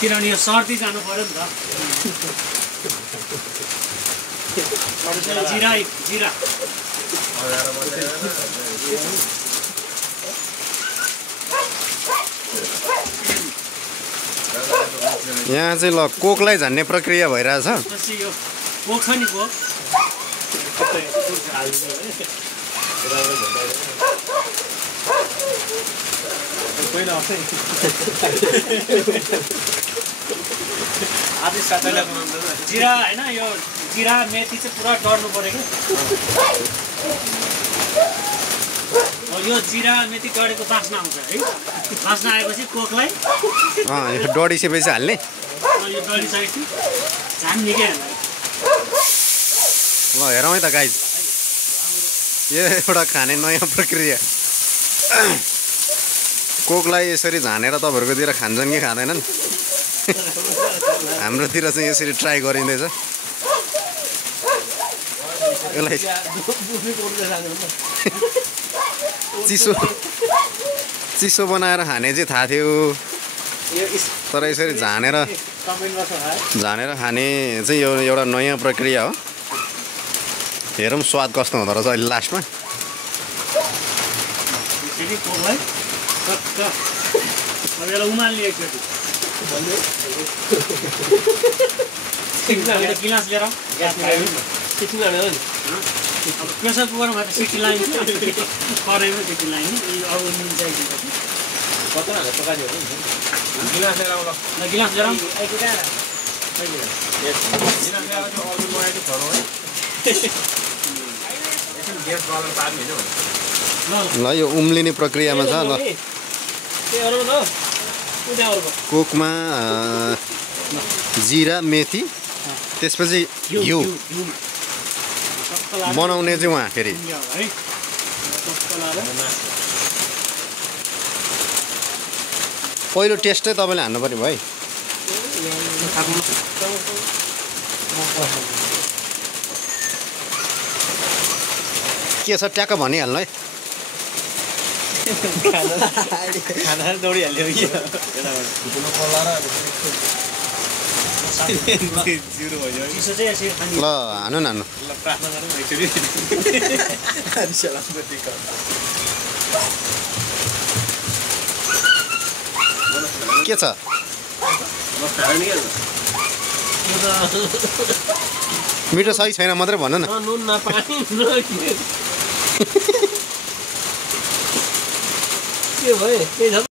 किनभने यो सर्दी जानु पर्यो नि त जिरा जिरा यहाँ चाहिँ ल कोकलाई झान्ने प्रक्रिया भइरहेछ। यो कोक छ नि कोक जिरा होइन यो जिरा मेथी चाहिँ पुरा डढ्नु पर्यो कि यो जिरा मेथी डढेको बास्ना आउँछ है। बास्ना आएपछि कोकलाई डढिसकेपछि हाल्ने। यो डढिसकेपछि झन् निकै हाल्ने। ल हेरौँ है त गाइज, यो एउटा खाने नयाँ प्रक्रिया। कोकलाई यसरी झानेर तपाईँहरूकोतिर खान्छन् कि खाँदैनन्? हाम्रोतिर चाहिँ यसरी ट्राई गरिँदैछ। यसलाई चिसो बनाएर खाने चाहिँ थाहा थियो, तर यसरी झानेर खाने चाहिँ यो एउटा नयाँ प्रक्रिया हो। हेरौँ स्वाद कस्तो हुँदो रहेछ अहिले लास्टमा। गिलास लिएर प्रेसर कुकरमा त सिटी लाइन्छ, कराईमा सिटी लाइने। अब गिलास लिएर ल यो उम्लिने प्रक्रियामा छ। ल कोकमा जिरा मेथी त्यसपछि घिउ बनाउने चाहिँ उहाँ फेरि पहिलो टेस्टै तपाईँले हान्नु पर्यो भाइ। के छ ट्याक्क भनिहाल्नु है। खाना दौडिहाल्यो ल हानु न हानु। के छ मिठो सही छैन मात्रै भन्नु न। नुन न पानी के भयो?